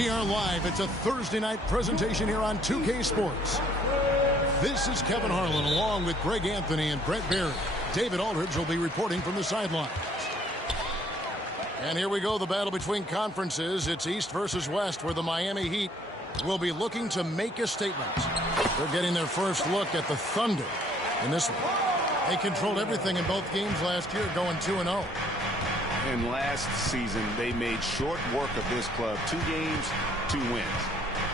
We are live. It's a Thursday night presentation here on 2K Sports. This is Kevin Harlan along with Greg Anthony and Brett Barry. David Aldridge will be reporting from the sidelines. And here we go, the battle between conferences. It's East versus West, where the Miami Heat will be looking to make a statement. They're getting their first look at the Thunder in this one. They controlled everything in both games last year, going 2-0. And last season, they made short work of this club. 2 games, 2 wins.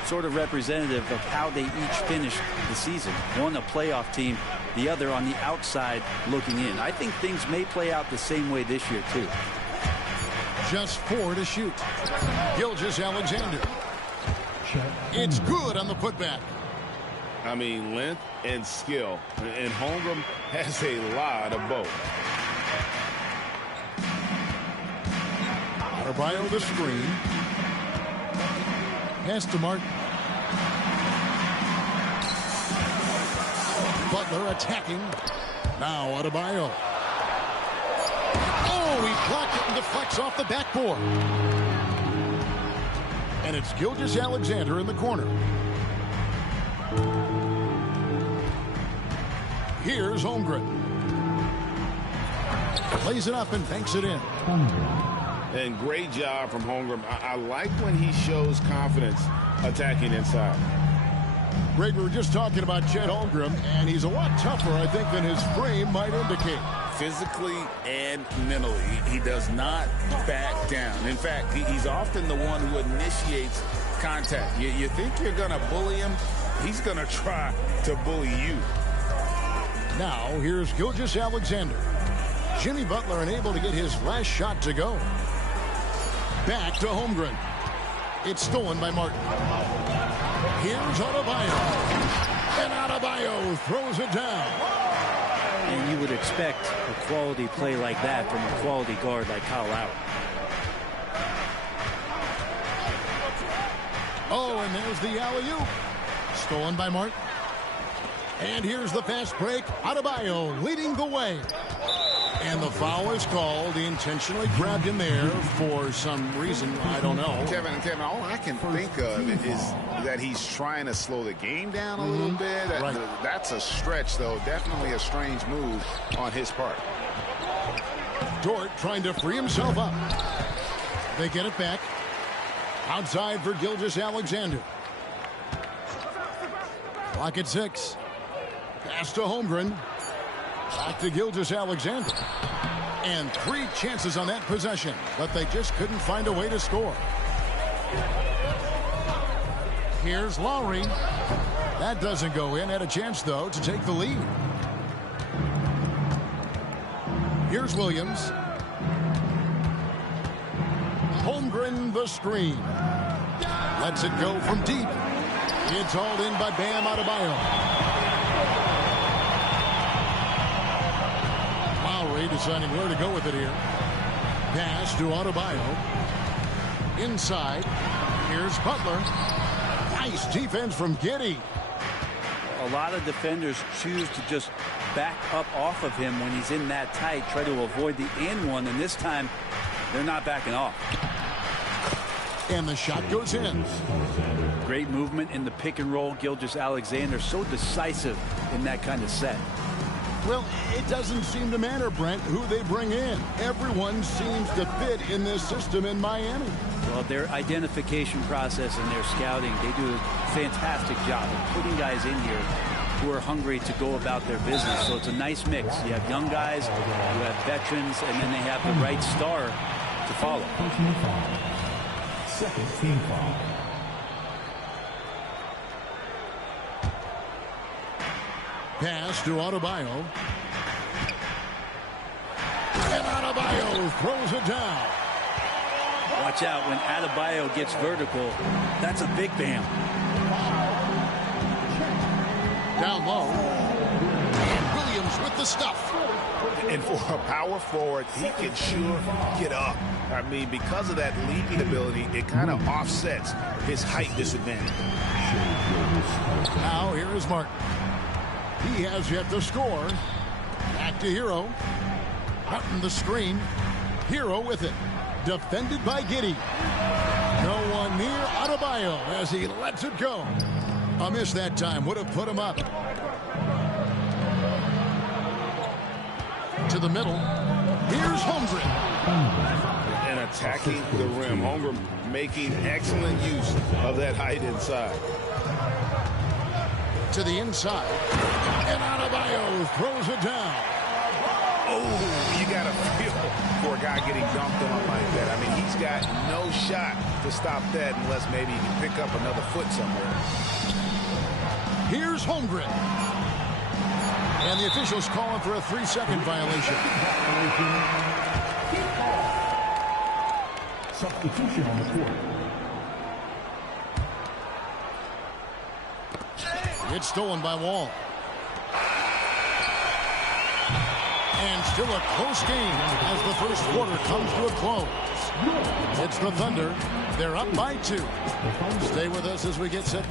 Sort of representative of how they each finished the season. One a playoff team, the other on the outside looking in. I think things may play out the same way this year, too. Just 4 to shoot. Gilgeous-Alexander. It's good on the putback. I mean, length and skill. And Holmgren has a lot of both. Adebayo the screen. Pass to Martin. Butler attacking. Now Adebayo. Oh, he blocked it and deflects off the backboard. And it's Gilgeous-Alexander in the corner. Here's Holmgren. Plays it up and banks it in. And great job from Holmgren. I like when he shows confidence attacking inside. Greg, we were just talking about Chet Holmgren, and he's a lot tougher, I think, than his frame might indicate. physically and mentally. He does not back down. In fact, he's often the one who initiates contact. You think you're going to bully him, he's going to try to bully you. Now, here's Gilgeous-Alexander. Jimmy Butler unable to get his last shot to go. Back to Holmgren. It's stolen by Martin. Here's Adebayo. And Adebayo throws it down. And you would expect a quality play like that from a quality guard like Kyle Lowry. Oh, and there's the alley-oop. Stolen by Martin. And here's the fast break. Adebayo leading the way. And the foul is called. He intentionally grabbed him there for some reason. I don't know. Kevin, all I can think of is that he's trying to slow the game down a little bit. That's a stretch, though. Definitely a strange move on his part. Dort trying to free himself up. They get it back. Outside for Gilgeous-Alexander. Clock at 6. Pass to Holmgren. Back to Gilgeous-Alexander. And 3 chances on that possession, but they just couldn't find a way to score. Here's Lowry. That doesn't go in. Had a chance, though, to take the lead. Here's Williams. Holmgren the screen. Lets it go from deep. It's hauled in by Bam Adebayo. Deciding where to go with it here. Pass to Adebayo. Inside. Here's Butler. Nice defense from Giddey. A lot of defenders choose to just back up off of him when he's in that tight, try to avoid the and one, and this time they're not backing off. And the shot goes in. Great movement in the pick and roll. Gilgeous-Alexander so decisive in that kind of set. Well, it doesn't seem to matter, Brent, who they bring in. Everyone seems to fit in this system in Miami. Well, their identification process and their scouting, they do a fantastic job of putting guys in here who are hungry to go about their business. So it's a nice mix. You have young guys, you have veterans, and then they have the right star to follow. Second team foul. Pass to Adebayo. And Adebayo throws it down. Watch out when Adebayo gets vertical. That's a big bam. Down low. And Williams with the stuff. And for a power forward, he can sure get up. I mean, because of that leaping ability, it kind of offsets his height disadvantage. Now here is Martin. He has yet to score. Back to Hero. Martin the screen. Hero with it. Defended by Giddey. No one near Adebayo as he lets it go. A miss that time. Would have put him up. To the middle. Here's Holmgren. And attacking the rim. Holmgren making excellent use of that height inside. To the inside. And Adebayo throws it down. Oh, you got to feel for a guy getting dunked on like that. I mean, he's got no shot to stop that unless maybe he can pick up another foot somewhere. Here's Holmgren. And the officials calling for a 3-second violation. Substitution on the court. It's stolen by Wall. And still a close game as the first quarter comes to a close. It's the Thunder. They're up by 2. Stay with us as we get set.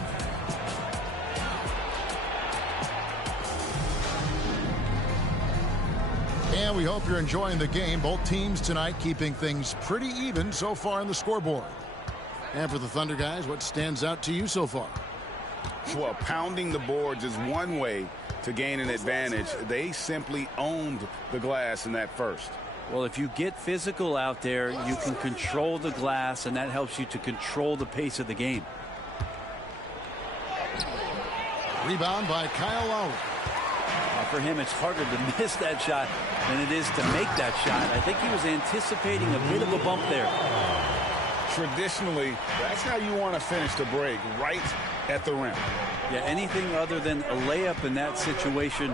And we hope you're enjoying the game. Both teams tonight keeping things pretty even so far on the scoreboard. And for the Thunder guys, what stands out to you so far? Well, pounding the boards is one way to gain an advantage. They simply owned the glass in that first. Well, if you get physical out there, you can control the glass, and that helps you to control the pace of the game. Rebound by Kyle Lowry. For him, it's harder to miss that shot than it is to make that shot. I think he was anticipating a bit of a bump there. Traditionally, that's how you want to finish the break, right at the rim. Yeah, anything other than a layup in that situation,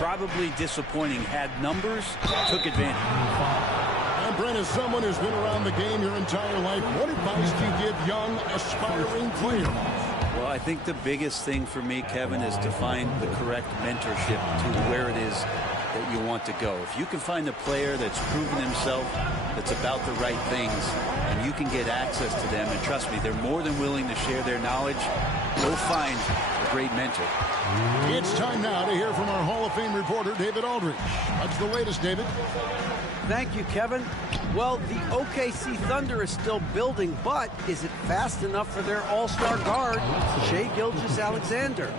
probably disappointing. Had numbers, took advantage. And Brent, as someone who's been around the game your entire life, what advice do you give young, aspiring players? Well, I think the biggest thing for me, Kevin, is to find the correct mentorship to where it is that you want to go. If you can find a player that's proven himself, that's about the right things, and you can get access to them, and trust me, they're more than willing to share their knowledge, go find a great mentor. It's time now to hear from our Hall of Fame reporter, David Aldridge. What's the latest, David? Thank you, Kevin. Well, the OKC Thunder is still building, but is it fast enough for their all-star guard, Shai Gilgeous-Alexander?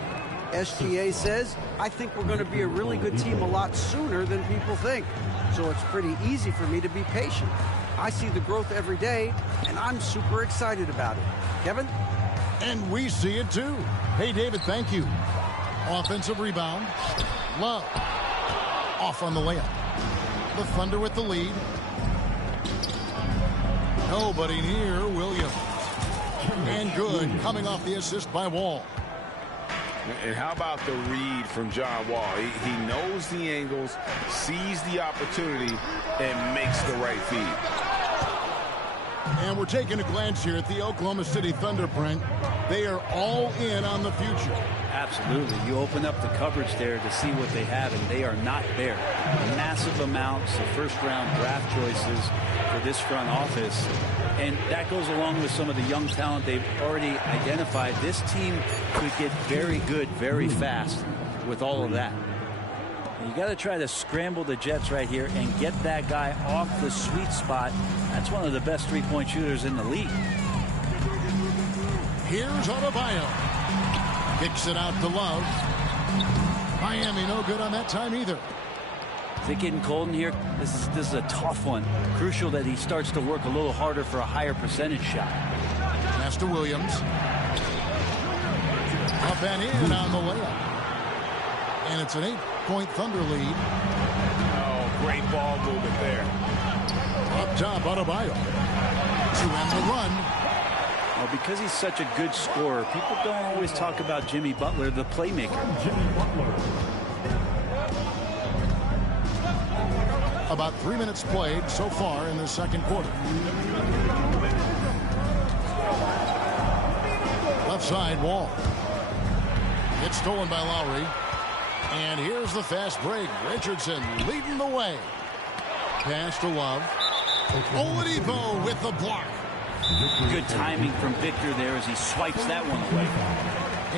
SGA says, I think we're going to be a really good team a lot sooner than people think. So it's pretty easy for me to be patient. I see the growth every day, and I'm super excited about it. Kevin? And we see it too. Hey, David, thank you. Offensive rebound. Love. Off on the layup. The Thunder with the lead. Nobody near Williams. And good, coming off the assist by Wall. And how about the read from John Wall? He knows the angles, sees the opportunity, and makes the right feed. And we're taking a glance here at the Oklahoma City Thunder, Brent. They are all in on the future. Absolutely. You open up the coverage there to see what they have, and they are not there. Massive amounts of first-round draft choices for this front office. And that goes along with some of the young talent they've already identified. This team could get very good very fast with all of that. You got to try to scramble the Jets right here and get that guy off the sweet spot. That's one of the best three-point shooters in the league. Here's Adebayo. Kicks it out to Love. Miami no good on that time either. Is it getting cold in here? This is a tough one. Crucial that he starts to work a little harder for a higher percentage shot. Pass to Williams. Up and in on the layup. And it's an 8-point Thunder lead. Oh, great ball movement there. Up top, Adebayo. To end the run. Well, because he's such a good scorer, people don't always talk about Jimmy Butler, the playmaker. Jimmy Butler. About 3 minutes played so far in the second quarter. Left side, Wall. It's stolen by Lowry. And here's the fast break. Richardson leading the way. Pass to Love. Oladipo with the block. Good timing from Victor there as he swipes that one away.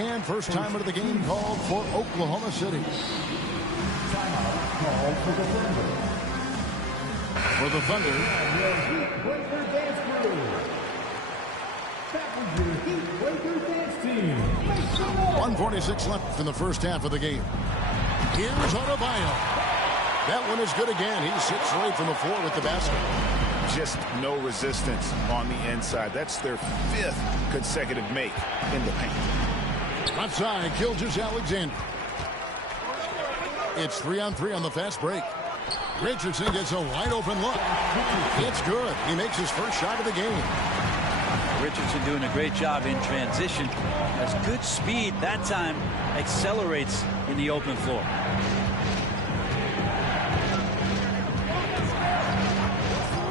And first timer of the game called for Oklahoma City. Called for the Thunder. For the Thunder. Breaker Dance Crew. That was your Heat Breaker Dance Team. 1:46 left in the first half of the game. Here's Adebayo. That one is good again. He sits right from the floor with the basket. Just no resistance on the inside. That's their 5th consecutive make in the paint. Left side, Gilgeous-Alexander. It's 3-on-3 on the fast break. Richardson gets a wide open look. It's good. He makes his first shot of the game. Richardson doing a great job in transition. Has good speed that time. Accelerates in the open floor.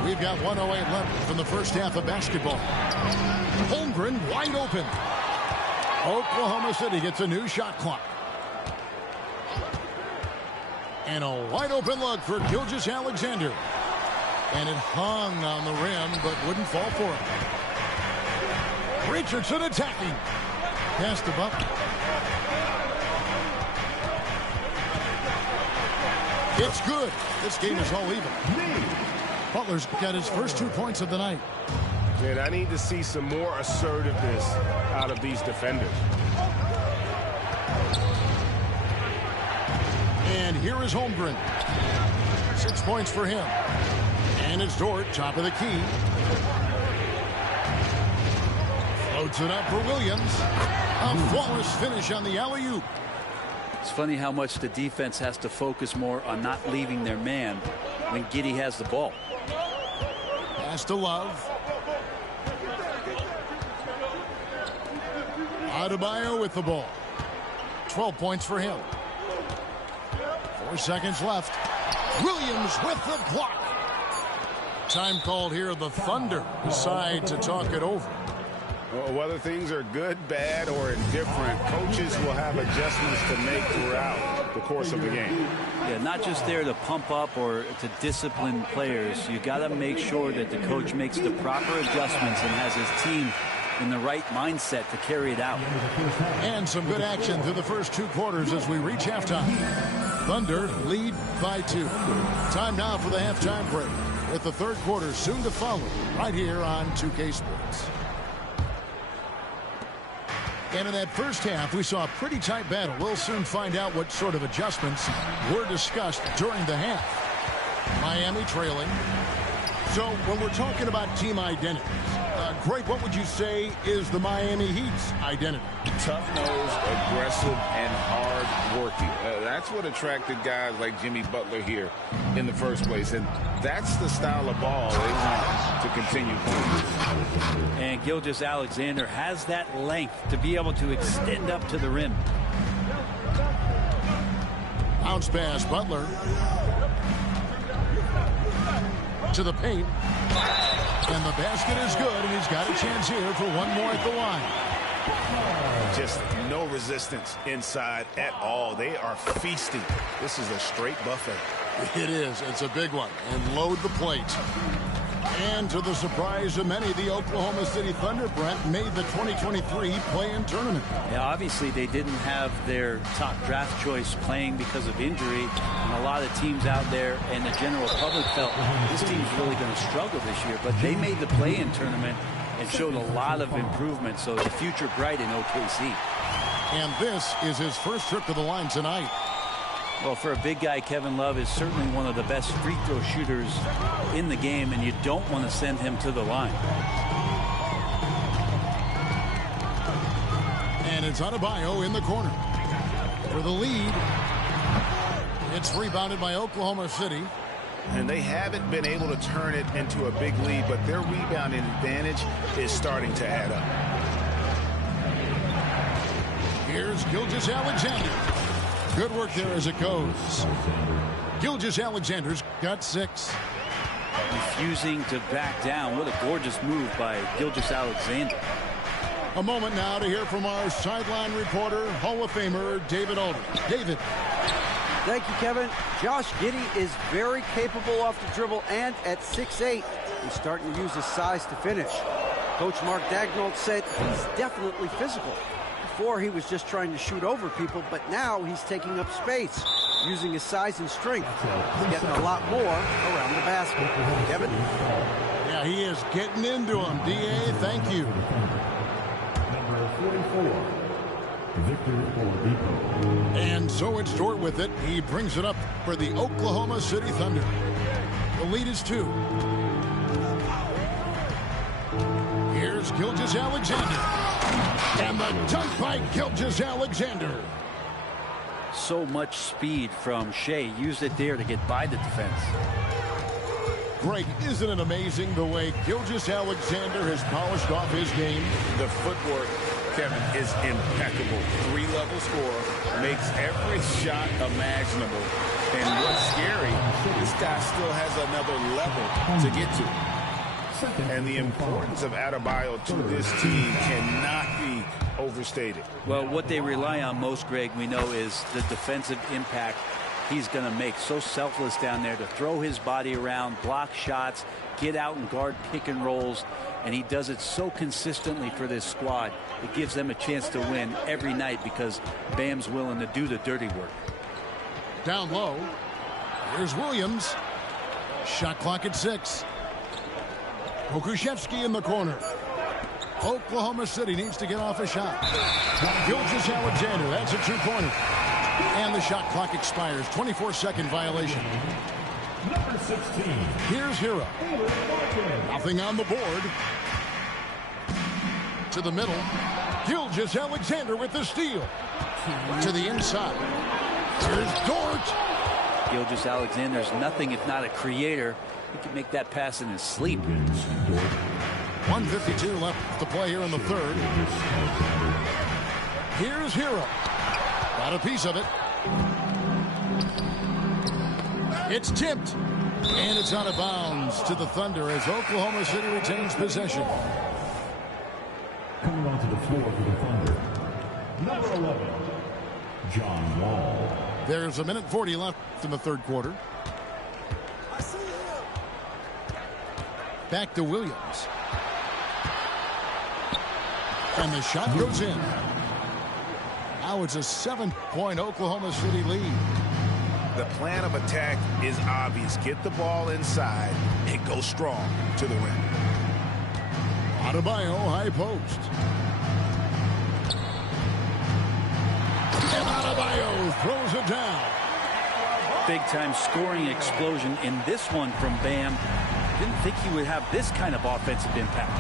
We've got 1:08 left from the first half of basketball. Holmgren wide open. Oklahoma City gets a new shot clock. And a wide open look for Gilgeous-Alexander. And it hung on the rim, but wouldn't fall for it. Richardson attacking. Pass to Butler. It's good. This game is all even. Butler's got his first 2 points of the night. And I need to see some more assertiveness out of these defenders. And here is Holmgren. 6 points for him. And it's Dort, top of the key. Floats it up for Williams. A flawless finish on the alley-oop. It's funny how much the defense has to focus more on not leaving their man when Giddey has the ball. Pass to Love. Adebayo with the ball. 12 points for him. 4 seconds left. Williams with the block. Time called here. The Thunder decide to talk it over. Well, whether things are good, bad, or indifferent, coaches will have adjustments to make throughout the course of the game. Yeah, not just there to pump up or to discipline players. You got to make sure that the coach makes the proper adjustments and has his team in the right mindset to carry it out. And some good action through the first 2 quarters as we reach halftime. Thunder lead by 2. Time now for the halftime break, with the third quarter soon to follow right here on 2K Sports. And in that first half, we saw a pretty tight battle. We'll soon find out what sort of adjustments were discussed during the half. Miami trailing. So when we're talking about team identity, Greg, what would you say is the Miami Heat's identity? Tough-nosed, aggressive, and hard-working. That's what attracted guys like Jimmy Butler here in the first place. And that's the style of ball they want to continue playing. And Gilgeous-Alexander has that length to be able to extend up to the rim. Bounce pass, Butler. To the paint. And the basket is good, and he's got a chance here for one more at the line. Just no resistance inside at all. They are feasting. This is a straight buffet. It is. It's a big one. And load the plate. And to the surprise of many, the Oklahoma City Thunder, Brent, made the 2023 play-in tournament. Yeah, obviously they didn't have their top draft choice playing because of injury. And a lot of teams out there and the general public felt this team's really going to struggle this year. But they made the play-in tournament and showed a lot of improvement. So the future bright in OKC. And this is his first trip to the line tonight. Well, for a big guy, Kevin Love is certainly one of the best free throw shooters in the game, and you don't want to send him to the line. And it's Adebayo in the corner. For the lead, it's rebounded by Oklahoma City. And they haven't been able to turn it into a big lead, but their rebounding advantage is starting to add up. Here's Gilgeous-Alexander. Good work there as it goes. Gilgeous-Alexander's got 6. Refusing to back down. What a gorgeous move by Gilgeous-Alexander. A moment now to hear from our sideline reporter, Hall of Famer David Aldridge. David. Thank you, Kevin. Josh Giddey is very capable off the dribble, and at 6'8", he's starting to use his size to finish. Coach Mark Daigneault said he's definitely physical. Before, he was just trying to shoot over people, but now he's taking up space, using his size and strength. He's getting a lot more around the basket. Kevin? Yeah, he is getting into him. D.A., thank you. Number 44, Victor Oladipo. And so it's short with it. He brings it up for the Oklahoma City Thunder. The lead is 2. Here's Gilgeous-Alexander. And the dunk by Gilgeous-Alexander. So much speed from Shea. Used it there to get by the defense. Greg, isn't it amazing the way Gilgeous-Alexander has polished off his game? The footwork, Kevin, is impeccable. 3-level scorer, makes every shot imaginable. And what's scary, this guy still has another level to get to. And the importance of Adebayo to this team cannot be overstated. Well, what they rely on most, Greg, we know, is the defensive impact he's going to make. So selfless down there to throw his body around, block shots, get out and guard pick and rolls. And he does it so consistently for this squad. It gives them a chance to win every night because Bam's willing to do the dirty work. Down low. Here's Williams. Shot clock at 6. Pokusevski in the corner. Oklahoma City needs to get off a shot. Gilgeous-Alexander, that's a 2-pointer. And the shot clock expires. 24-second violation. Number 16. Here's Hero. Nothing on the board. To the middle. Gilgeous-Alexander with the steal. To the inside. Here's Dort. Gilgeous-Alexander's nothing if not a creator. He can make that pass in his sleep. 1:52 left to play here in the third. Here's Hero. Got a piece of it. It's tipped. And it's out of bounds to the Thunder as Oklahoma City retains possession. Coming onto the floor for the Thunder, number 11, John Wall. There's 1:40 left in the third quarter. Back to Williams. And the shot goes in. Now it's a 7-point Oklahoma City lead. The plan of attack is obvious. Get the ball inside and go strong to the rim. Adebayo, high post. And Adebayo throws it down. Big-time scoring explosion in this one from Bam. Didn't think he would have this kind of offensive impact.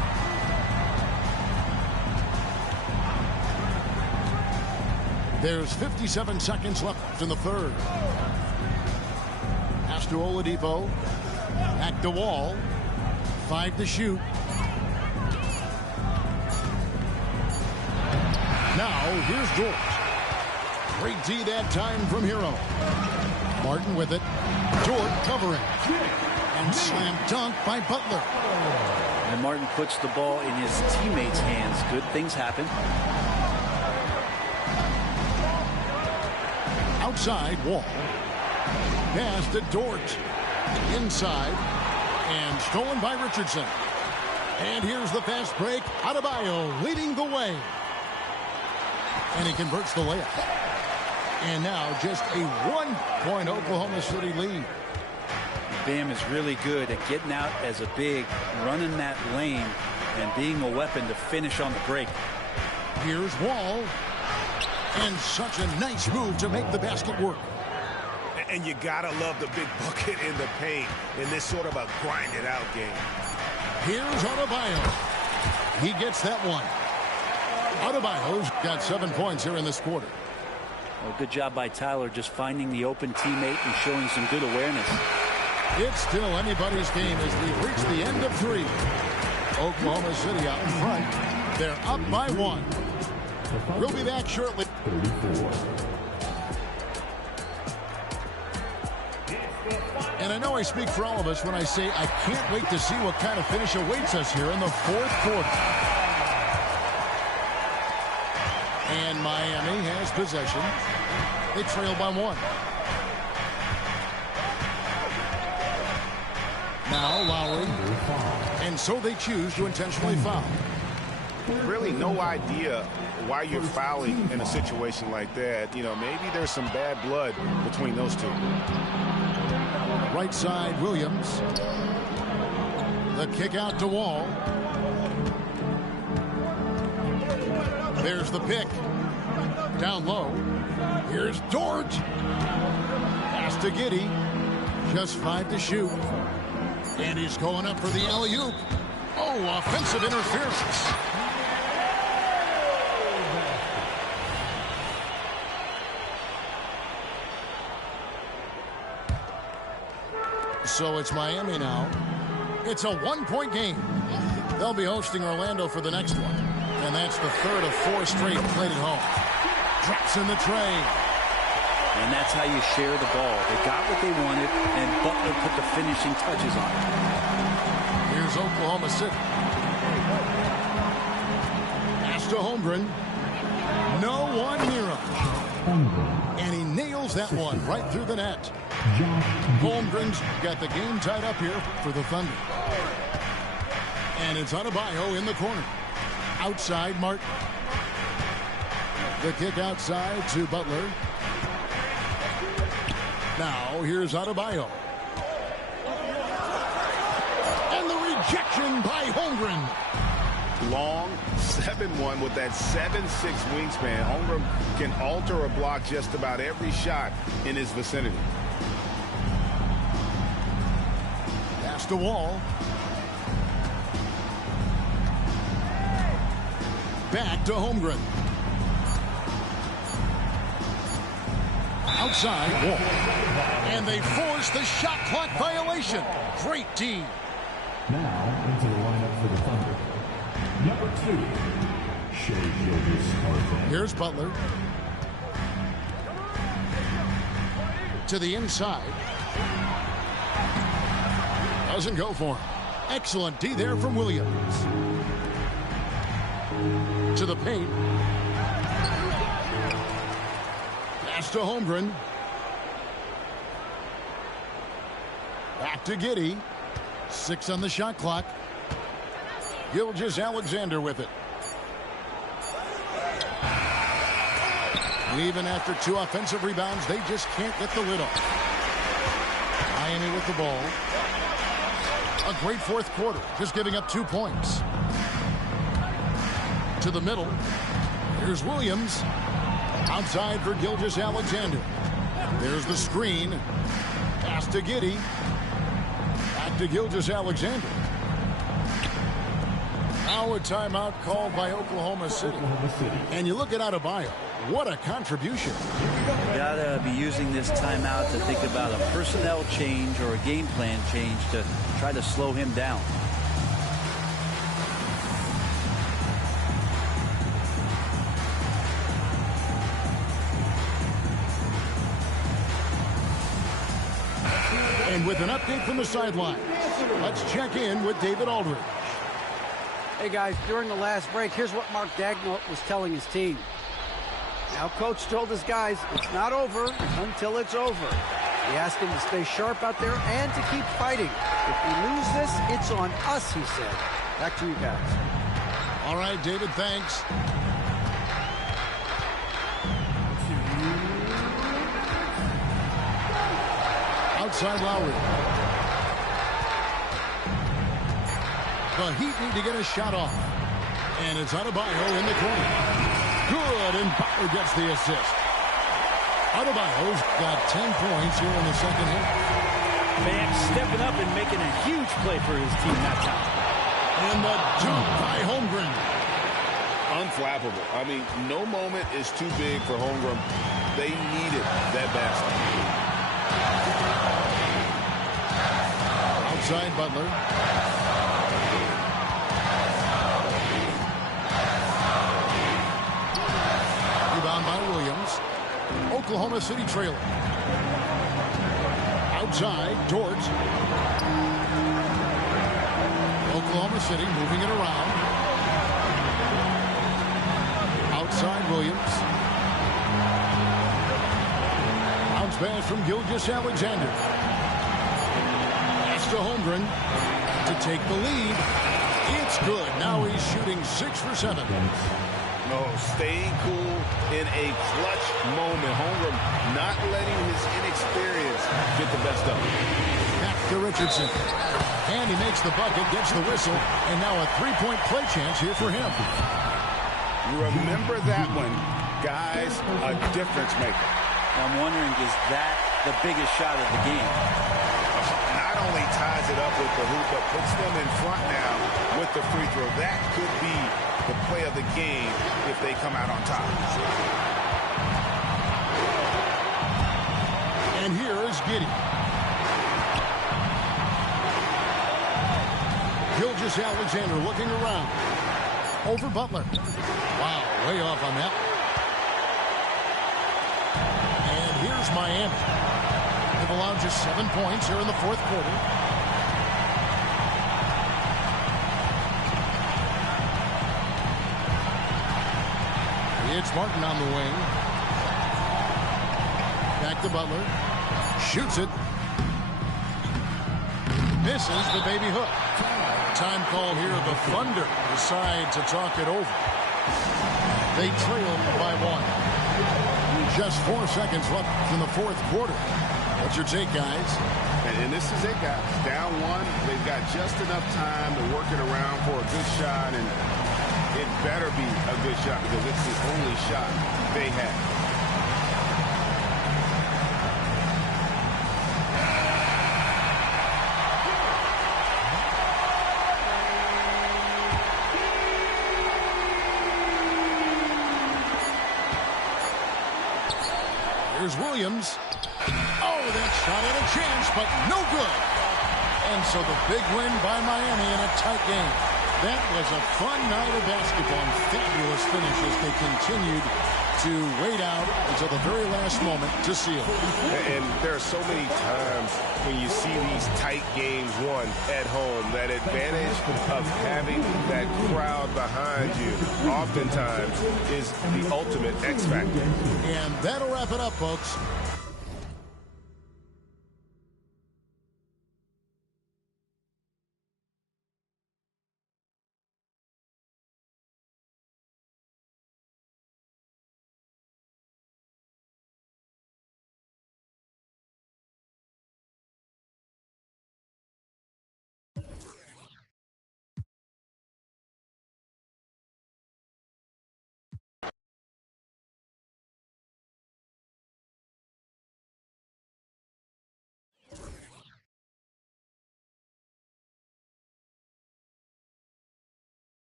There's 57 seconds left in the third. Pass to Oladipo. Back to Wall. 5 to shoot. Now, here's Dort. Great D that time from Hero. Martin with it. Dort covering. And slam dunk by Butler. And Martin puts the ball in his teammates' hands. Good things happen. Outside, Wall. Pass to Dort. Inside. And stolen by Richardson. And here's the fast break. Adebayo leading the way. And he converts the layup. And now just a 1-point Oklahoma City lead. Bam is really good at getting out as a big, running that lane, and being a weapon to finish on the break. Here's Wall. And such a nice move to make the basket work. And you gotta love the big bucket in the paint in this sort of a grind-it-out game. Here's Adebayo. He gets that one. Adebayo's got 7 points here in this quarter. Well, good job by Tyler just finding the open teammate and showing some good awareness. It's still anybody's game as we reach the end of 3. Oklahoma City out in front. They're up by 1. We'll be back shortly. 34. And I know I speak for all of us when I say I can't wait to see what kind of finish awaits us here in the fourth quarter. And Miami has possession. They trail by 1. Now Lowry. And so they choose to intentionally foul. Really no idea why you're fouling in a situation like that. You know, maybe there's some bad blood between those two. Right side, Williams. The kick out to Wall. There's the pick. Down low. Here's Dort. Pass to Giddey. Just 5 to shoot. And he's going up for the alley-oop. Oh, offensive interference. So it's Miami now. It's a 1-point game. They'll be hosting Orlando for the next one. And that's the third of 4 straight played at home. Drops in the tray. And that's how you share the ball. They got what they wanted, and Butler put the finishing touches on it. Here's Oklahoma City. Pass to Holmgren. No one near him. And he nails that one right through the net. Holmgren's got the game tied up here for the Thunder. And it's Adebayo in the corner. Outside, Martin. The kick outside to Butler. Now, here's Adebayo. And the rejection by Holmgren. Long 7-1 with that 7'6" wingspan. Holmgren can alter or block just about every shot in his vicinity. Pass to Wall. Back to Holmgren. Outside, Wall. And they force the shot clock violation. Great D. Now into the lineup for the Thunder. Number 2, Shea Gilgeous-Alexander. Here's Butler. To the inside. Doesn't go for him. Excellent D there from Williams. To the paint. Pass to Holmgren. Back to Giddey. 6 on the shot clock. Gilgeous-Alexander with it. Even after 2 offensive rebounds, they just can't get the lid off. Miami with the ball. A great fourth quarter, just giving up 2 points. To the middle. Here's Williams. Outside for Gilgeous-Alexander. There's the screen. Pass to Giddey. Back to Gilgeous-Alexander. Now a timeout called by Oklahoma City. And you look at Adebayo. What a contribution. You gotta be using this timeout to think about a personnel change or a game plan change to try to slow him down. And with an update from the sideline, let's check in with David Aldridge. Hey, guys, during the last break, here's what Mark Dagnall was telling his team. Now, Coach told his guys, it's not over until it's over. He asked them to stay sharp out there and to keep fighting. If we lose this, it's on us, he said. Back to you guys. All right, David, thanks. Outside Lowry. The Heat need to get a shot off. And it's Adebayo in the corner. Good, and Butler gets the assist. Adebayo's got 10 points here in the second half. Bam stepping up and making a huge play for his team that time. And the dunk by Holmgren. Unflappable. I mean, no moment is too big for Holmgren. They needed that basket. Outside Butler. Rebound by Williams. Oklahoma City trailing. Outside, George. Oklahoma City moving it around. Outside Williams. Bounce pass from Gilgeous-Alexander. Pass to Holmgren to take the lead. It's good. Now he's shooting 6 for 7. No, staying cool in a clutch moment. Holmgren not letting his inexperience get the best of him. Back to Richardson. And he makes the bucket, gets the whistle, and now a 3-point play chance here for him. You remember that one, guys, a difference maker. I'm wondering, is that the biggest shot of the game? Not only ties it up with the hoop, but puts them in front now with the free throw. That could be the play of the game if they come out on top. And here is Giddey. Gilgeous-Alexander looking around. Over Butler. Wow, way off on that. And here's Miami. They've allowed just 7 points here in the fourth quarter. It's Martin on the wing. Back to Butler. Shoots it. Misses the baby hook. Time call here. The Thunder decide to talk it over. They trail by 1. Just 4 seconds left in the fourth quarter. What's your take, guys? And this is it, guys. Down 1. They've got just enough time to work it around for a good shot, and it better be a good shot because it's the only shot they have. Here's Williams. Oh, that shot had a chance, but no good. And so the big win by Miami in a tight game. That was a fun night of basketball and fabulous finish as they continued to wait out until the very last moment to seal. And there are so many times when you see these tight games won at home, that advantage of having that crowd behind you oftentimes is the ultimate X factor. And that'll wrap it up, folks.